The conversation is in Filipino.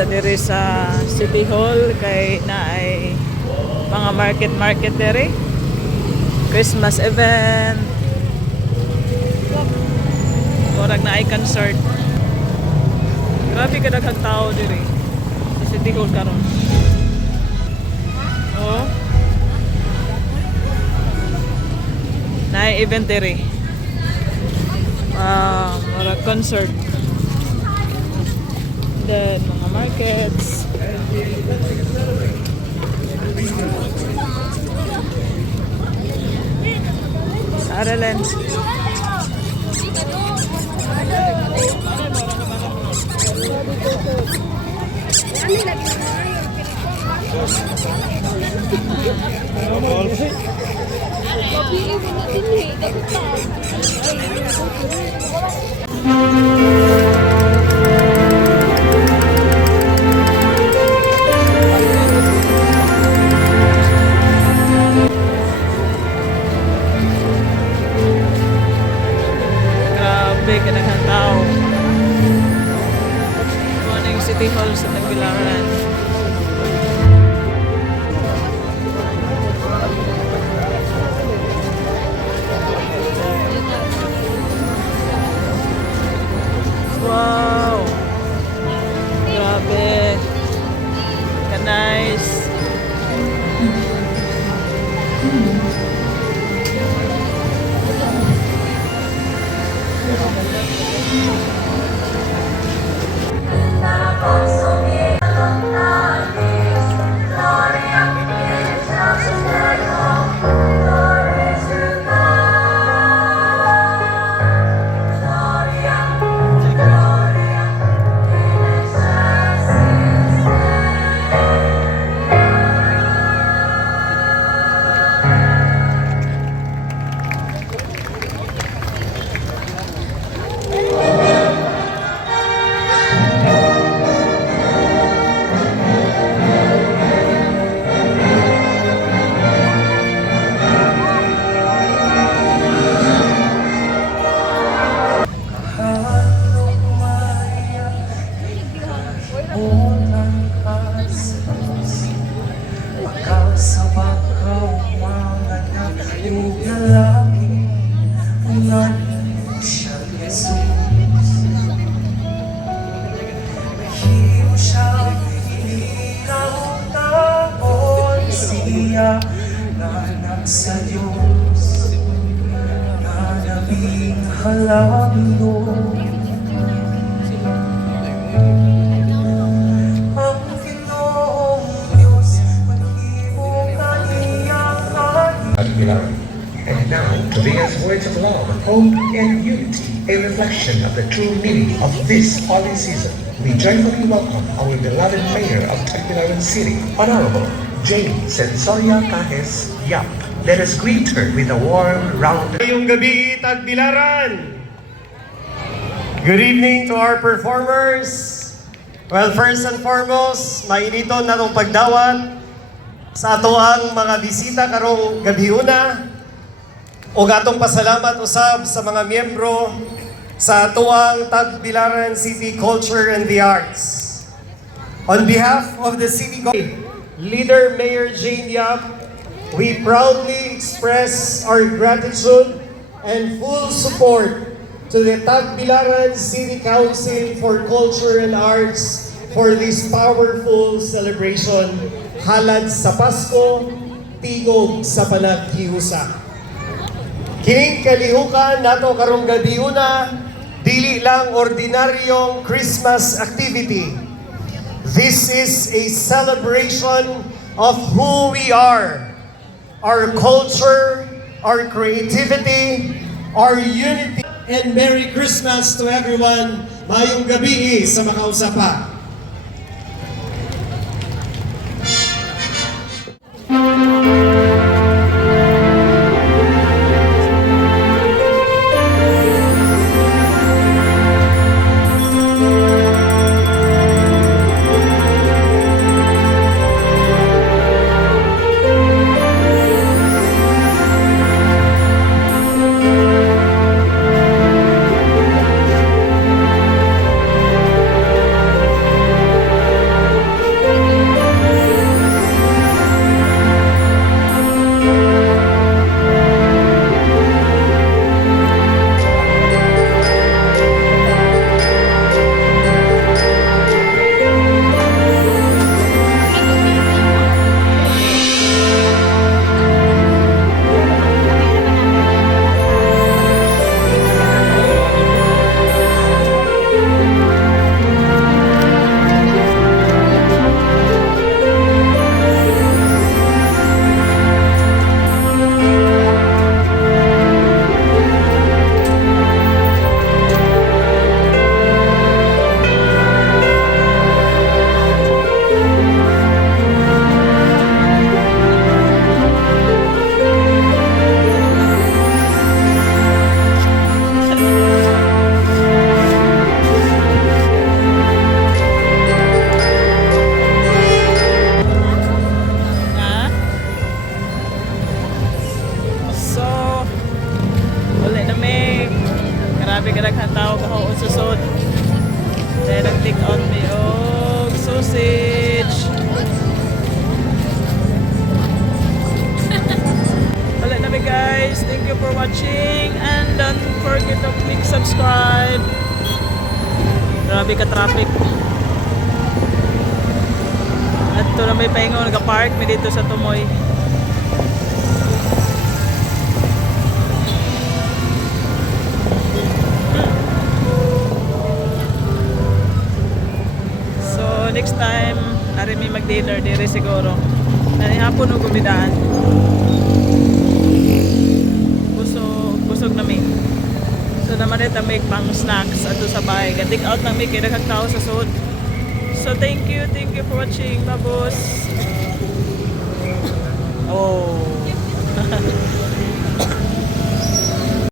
ta diri sa City Hall kay na ay mga market diri. Christmas event. Murag na ay concert. Grabe ka daghang tao diri sa City Hall karon. Oh. Na ay event diri. Murag concert. Then mga markets. Aralan. Kadaghang tao. Ano yung City Hall sa Tagbilaran. Wow! Grabe! Ka-nice! Sa Diyos na nabing halalo ang Ginoong Diyos maghimong kaniyakan. And now, to Leah's words of love, hope, and unity, a reflection of the true meaning of this holy season. We joyfully welcome our beloved Mayor of Tagbilaran City, Honorable Jane Sensoria Cajes Yap. Let us greet her with a warm round. Ngayong gabi, Tagbilaran! Good evening to our performers. Well, first and foremost, mainiton na itong pagdawat sa atoang mga bisita karong gabi una o gatong pasalamat usab sa mga miyembro sa atoang Tagbilaran City Culture and the Arts. On behalf of the City Leader Mayor Jane Yap, we proudly express our gratitude and full support to the Tagbilaran City Council for Culture and Arts for this powerful celebration halad sa Pasko, tigog sa panaghiusa. Kining kalihukan nato karong gabi una, dili lang ordinaryong Christmas activity. This is a celebration of who we are. Our culture, our creativity, our unity. And Merry Christmas to everyone. Mayong gabi sa makausapa. grabe ka naghan tao kahoon sa sud. Then nag-take out me og sausage. Wala na mi guys. Thank you for watching and don't forget to click subscribe. Grabe ka traffic. At ito na may pahingaw nag-park mi dito sa Tumoy. So next time, ari mi mag-dinner dire siguro. Nani hapon ug gumidaan. Busog na mi. So naman ito make pang snacks ato sa bahay. Take out na mi kay daghang tao sa sud. So thank you for watching, babos. Oh.